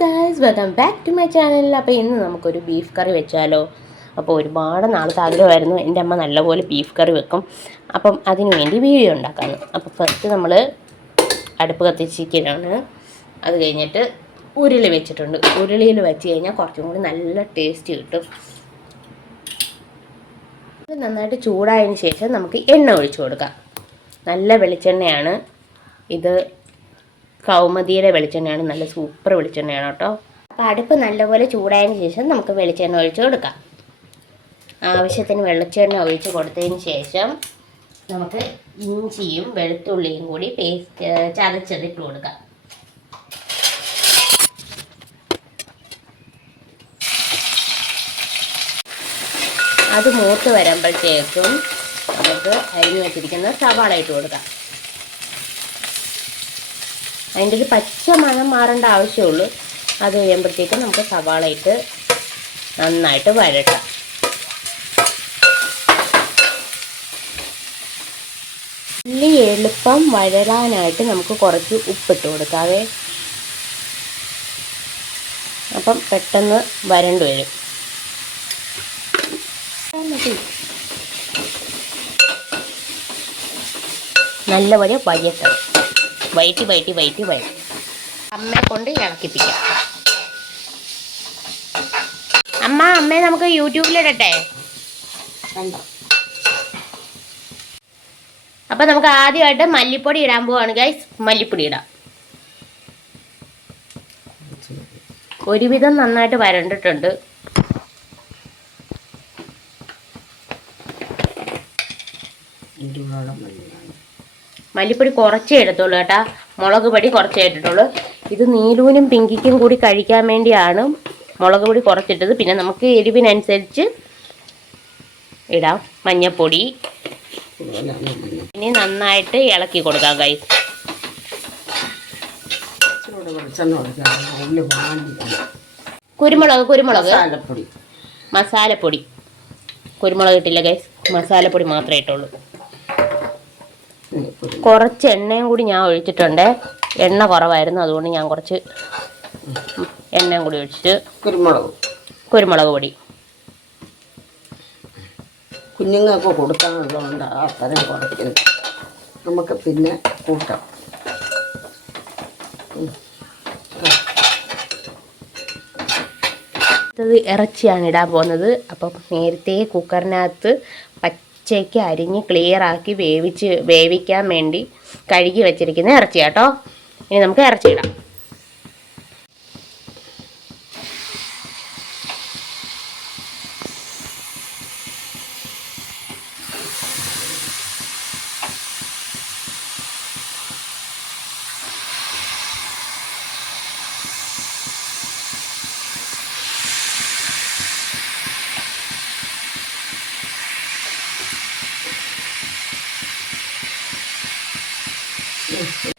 Guys, welcome back to my channel. അപ്പോൾ ഇന്ന് നമുക്കൊരു ബീഫ് കറി വെച്ചാലോ. അപ്പോൾ ഒരുപാട് നാളത്തെ ആഗ്രഹമായിരുന്നു. എൻ്റെ അമ്മ നല്ലപോലെ ബീഫ് കറി വെക്കും. അപ്പം അതിനു വേണ്ടി വീഡിയോ ഉണ്ടാക്കാമെന്ന്. അപ്പോൾ ഫസ്റ്റ് നമ്മൾ അടുപ്പ് കത്തിച്ചിരിക്കുകയാണ്. അത് കഴിഞ്ഞിട്ട് ഉരുളി വെച്ചിട്ടുണ്ട്. ഉരുളിയിൽ വെച്ച് കഴിഞ്ഞാൽ കുറച്ചും കൂടി നല്ല ടേസ്റ്റ് കിട്ടും. ഇത് നന്നായിട്ട് ചൂടായതിന് ശേഷം നമുക്ക് എണ്ണ ഒഴിച്ചു കൊടുക്കാം. നല്ല വെളിച്ചെണ്ണയാണ് ഇത്. കൗമുദിയുടെ വെളിച്ചെണ്ണയാണ്, നല്ല സൂപ്പർ വെളിച്ചെണ്ണയാണ് കേട്ടോ. അപ്പോൾ അടുപ്പ് നല്ലപോലെ ചൂടായതിന് ശേഷം നമുക്ക് വെളിച്ചെണ്ണ ഒഴിച്ച് കൊടുക്കാം. ആവശ്യത്തിന് വെളിച്ചെണ്ണ ഒഴിച്ച് കൊടുത്തതിന് ശേഷം നമുക്ക് ഇഞ്ചിയും വെളുത്തുള്ളിയും കൂടി പേസ്റ്റ് ചതച്ചതിട്ട് കൊടുക്കാം. അത് മൂത്ത് വരുമ്പോഴത്തേക്കും നമുക്ക് അരിഞ്ഞു വെച്ചിരിക്കുന്ന സവാള ഇട്ട് കൊടുക്കാം. അതിൻ്റെ ഒരു പച്ച മണം മാറേണ്ട ആവശ്യമുള്ളൂ. അത് കഴിയുമ്പോഴത്തേക്കും നമുക്ക് സവാള ഇട്ട് നന്നായിട്ട് വഴട്ടാം. ഉള്ളി എളുപ്പം വഴലാനായിട്ട് നമുക്ക് കുറച്ച് ഉപ്പിട്ട് കൊടുക്കാവേ. അപ്പം പെട്ടെന്ന് വരണ്ടു വരും. നല്ലപോലെ വഴറ്റണം. വയറ്റി അമ്മയെ കൊണ്ട് ഇളക്കിപ്പിക്കാം. അമ്മയെ നമുക്ക് യൂട്യൂബിലിടട്ടെ. അപ്പം നമുക്ക് ആദ്യമായിട്ട് മല്ലിപ്പൊടി ഇടാൻ പോവാണ് ഗൈസ്. മല്ലിപ്പൊടി ഇടാം. ഒരുവിധം നന്നായിട്ട് വരണ്ടിട്ടുണ്ട്. മല്ലിപ്പൊടി കുറച്ചേ എടുത്തുള്ളൂ കേട്ടാ. മുളക് പൊടി കുറച്ചേ ഇട്ടിട്ടുള്ളൂ. ഇത് നീലൂനും പിങ്കിക്കും കൂടി കഴിക്കാൻ വേണ്ടിയാണ് മുളക് പൊടി കുറച്ചിട്ടത്. പിന്നെ നമുക്ക് എരിവിനനുസരിച്ച് ഇടാം. മഞ്ഞൾപ്പൊടി ഇനി നന്നായിട്ട് ഇളക്കി കൊടുക്കാം ഗൈസ്. കുരുമുളക് മസാലപ്പൊടി കുരുമുളക് ഇട്ടില്ല ഗൈസ്, മസാലപ്പൊടി മാത്രമേ ഇട്ടുള്ളൂ. കുറച്ച് എണ്ണയും കൂടി ഞാൻ ഒഴിച്ചിട്ടുണ്ട്. എണ്ണ കുറവായിരുന്നു, അതുകൊണ്ട് ഞാൻ കുറച്ച് എണ്ണയും കൂടി ഒഴിച്ചിട്ട് കുരുമുളക് പൊടി കുഞ്ഞുങ്ങൾക്ക് കൊടുക്കാനുള്ളതുകൊണ്ട് അത്രയും കുറയ്ക്കുന്നത്. നമുക്ക് പിന്നെ കൂട്ടാം. ഇത് ഇറച്ചിയാണ് ഇടാൻ പോകുന്നത്. അപ്പം നേരത്തെ കുക്കറിനകത്ത് പച്ചയ്ക്ക് അരിഞ്ഞ് ക്ലിയറാക്കി വേവിക്കാൻ വേണ്ടി കഴുകി വെച്ചിരിക്കുന്ന ഇറച്ചി കേട്ടോ. ഇനി നമുക്ക് ഇറച്ചി ഇടാം.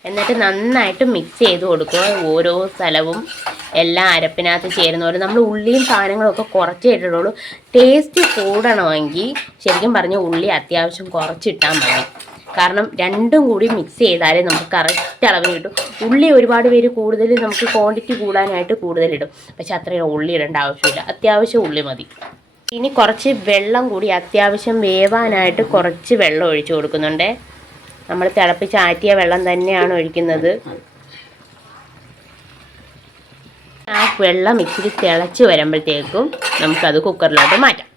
എന്നിട്ട് നന്നായിട്ട് മിക്സ് ചെയ്ത് കൊടുക്കുക. ഓരോ സ്ഥലവും എല്ലാ അരപ്പിനകത്ത് ചേരുന്ന പോലെ. നമ്മൾ ഉള്ളിയും സാധനങ്ങളൊക്കെ കുറച്ചേ ഇട്ടിട്ടുള്ളൂ. ടേസ്റ്റ് കൂടണമെങ്കിൽ ശരിക്കും പറഞ്ഞ ഉള്ളി അത്യാവശ്യം കുറച്ചിട്ടാൽ മതി. കാരണം രണ്ടും കൂടി മിക്സ് ചെയ്താലേ നമുക്ക് കറക്റ്റ് അളവിന് കിട്ടും. ഉള്ളി ഒരുപാട് പേര് കൂടുതൽ നമുക്ക് ക്വാണ്ടിറ്റി കൂടാനായിട്ട് കൂടുതലിടും. പക്ഷെ അത്രയും ഉള്ളി ഇടേണ്ട ആവശ്യമില്ല. അത്യാവശ്യം ഉള്ളി മതി. ഇനി കുറച്ച് വെള്ളം കൂടി അത്യാവശ്യം വേവാനായിട്ട് കുറച്ച് വെള്ളം ഒഴിച്ചു കൊടുക്കുന്നുണ്ട്. നമ്മൾ തിളപ്പിച്ചാറ്റിയ വെള്ളം തന്നെയാണ് ഒഴിക്കുന്നത്. ആ വെള്ളം ഇച്ചിരി തിളച്ച് വരുമ്പോഴത്തേക്കും നമുക്കത് കുക്കറിലോട്ട് മാറ്റാം.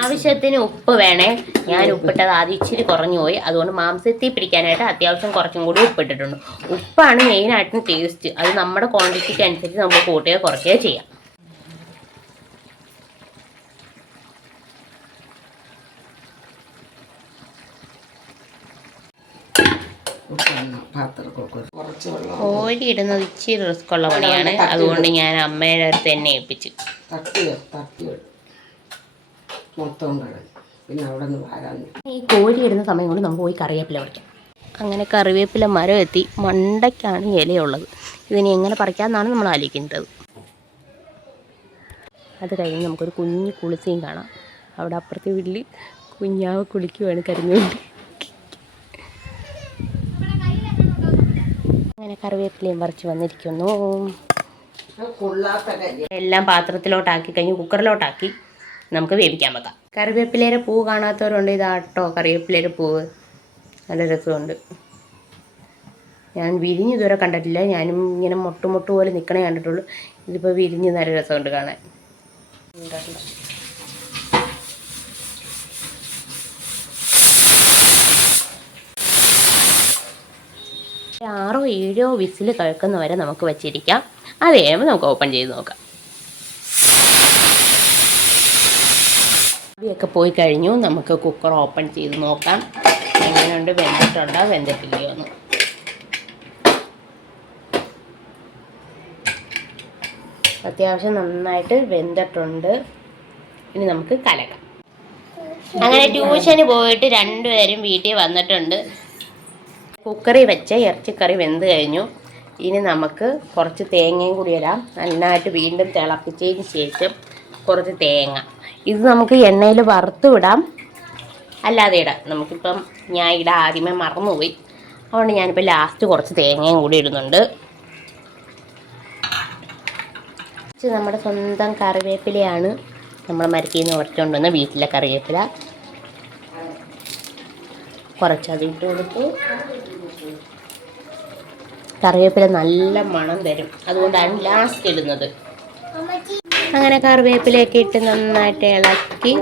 ആവശ്യത്തിന് ഉപ്പ് വേണേ. ഞാൻ ഉപ്പിട്ടത് ആദ്യം ഇച്ചിരി കുറഞ്ഞു പോയി. അതുകൊണ്ട് മാംസത്തിൽ പിടിക്കാനായിട്ട് അത്യാവശ്യം കുറച്ചും കൂടി ഉപ്പിട്ടിട്ടുണ്ട്. ഉപ്പാണ് മെയിനായിട്ടും ടേസ്റ്റ്. അത് നമ്മുടെ ക്വാണ്ടിറ്റിക്ക് അനുസരിച്ച് നമുക്ക് കൂട്ടുകയോ കുറയ്ക്കുകയോ ചെയ്യാം. കോഴി ഇടുന്നത് ഇച്ചിരി റിസ്ക് ഉള്ള പണിയാണ്. അതുകൊണ്ട് ഞാൻ അമ്മയുടെ അടുത്ത് തന്നെ ഏൽപ്പിച്ചു. ഈ കോഴി ഇടുന്ന സമയം കൊണ്ട് നമുക്ക് പോയി കറിവേപ്പില പറിക്കാം. അങ്ങനെ കറിവേപ്പില മരം എത്തി. മണ്ടയ്ക്കാണ് ഇലയുള്ളത്. ഇതിനെ എങ്ങനെ പറിക്കാമെന്നാണ് നമ്മൾ ആലോചിക്കുന്നത്. അത് കഴിഞ്ഞ് നമുക്കൊരു കുഞ്ഞു കുളിസയും കാണാം. അവിടെ അപ്പുറത്തെ വീട്ടിൽ കുഞ്ഞാവ് കുളിക്കുവാണ് കരഞ്ഞുകൊണ്ട്. അങ്ങനെ കറിവേപ്പിലയും പറിച്ച് വന്നിരിക്കുന്നു. കൊള്ളാത്ത കരി. എല്ലാം പാത്രത്തിലോട്ടാക്കി കഴിഞ്ഞ് കുക്കറിലോട്ടാക്കി നമുക്ക് വേവിക്കാൻ വെക്കാം. കറിവേപ്പിലയുടെ പൂ കാണാത്തവരുണ്ട്, ഇതാട്ടോ കറിവേപ്പിലയുടെ പൂവ്. നല്ല രസമുണ്ട്. ഞാൻ വിരിഞ്ഞ് ഇതുവരെ കണ്ടിട്ടില്ല. ഞാനും ഇങ്ങനെ മുട്ട് പോലെ നിൽക്കണേ കണ്ടിട്ടുള്ളൂ. ഇതിപ്പോൾ വിരിഞ്ഞ് നല്ല രസമുണ്ട് കാണാൻ. 6 or 7 വിസിൽ കേൾക്കുന്നവരെ നമുക്ക് വെച്ചിരിക്കാം. അത് കഴിയുമ്പോൾ നമുക്ക് ഓപ്പൺ ചെയ്ത് നോക്കാം. ആവിയൊക്കെ പോയി കഴിഞ്ഞു. നമുക്ക് കുക്കർ ഓപ്പൺ ചെയ്ത് നോക്കാം എങ്ങനെയുണ്ട്, വെന്തിട്ടുണ്ടോ വെന്തിട്ടില്ലയോ എന്ന്. അത്യാവശ്യം നന്നായിട്ട് വെന്തിട്ടുണ്ട്. ഇനി നമുക്ക് കലക്കാം. അങ്ങനെ ട്യൂഷന് പോയിട്ട് 2 പേരും വീട്ടിൽ വന്നിട്ടുണ്ട്. കുക്കറിൽ വെച്ച ഇറച്ചിക്കറി വെന്ത് കഴിഞ്ഞു. ഇനി നമുക്ക് കുറച്ച് തേങ്ങയും കൂടി ഇടാം. നന്നായിട്ട് വീണ്ടും തിളപ്പിച്ചതിന് ശേഷം കുറച്ച് തേങ്ങ, ഇത് നമുക്ക് എണ്ണയിൽ വറുത്ത് വിടാം, അല്ലാതെ ഇടാം. നമുക്കിപ്പം ഞാൻ ഇടാൻ ആദ്യമേ മറന്നുപോയി, അതുകൊണ്ട് ഞാനിപ്പോൾ ലാസ്റ്റ് കുറച്ച് തേങ്ങയും കൂടി ഇടുന്നുണ്ട്. നമ്മുടെ സ്വന്തം കറിവേപ്പിലയാണ്, നമ്മൾ മരത്തിൽ നിന്ന് ഉറച്ചുകൊണ്ട് വന്ന വീട്ടിലെ കറിവേപ്പില. കുറച്ചത് ഇട്ട് കൊടുത്തു. കറിവേപ്പില നല്ല മണം തരും, അതുകൊണ്ടാണ് ലാസ്റ്റ് ഇടുന്നത്. അങ്ങനെ കറിവേപ്പിലയൊക്കെ ഇട്ട് നന്നായിട്ട് ഇളക്കി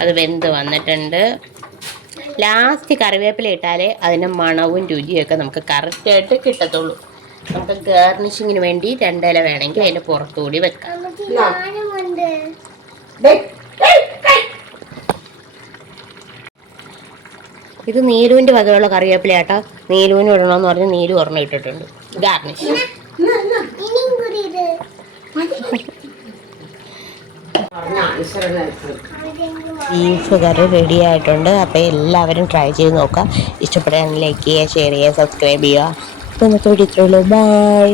അത് വെന്ത് വന്നിട്ടുണ്ട്. ലാസ്റ്റ് കറിവേപ്പില ഇട്ടാലേ അതിൻ്റെ മണവും രുചിയൊക്കെ നമുക്ക് കറക്റ്റായിട്ട് കിട്ടത്തുള്ളൂ. നമുക്ക് ഗാർണിഷിങ്ങിന് വേണ്ടി 2 ഇല വേണമെങ്കിൽ അതിൻ്റെ പുറത്തുകൂടി വെക്കാം. ഇത് നീലുവിൻ്റെ വകയുള്ള കറിവേപ്പിലയാട്ടോ. നീലുവിന് ഇടണമെന്ന് പറഞ്ഞ് നീലു ഒരെണ്ണം ഇട്ടിട്ടുണ്ട് ഗാർണിഷ്. ബീഫ് കറി റെഡി ആയിട്ടുണ്ട്. അപ്പോൾ എല്ലാവരും ട്രൈ ചെയ്ത് നോക്കാം. ഇഷ്ടപ്പെടുകയാണെങ്കിൽ ലൈക്ക് ചെയ്യുക, ഷെയർ ചെയ്യുക, സബ്സ്ക്രൈബ് ചെയ്യുക. അപ്പോൾ ഇന്നത്തെ വീഡിയോ ഇത്രയുള്ളൂ. ബൈ.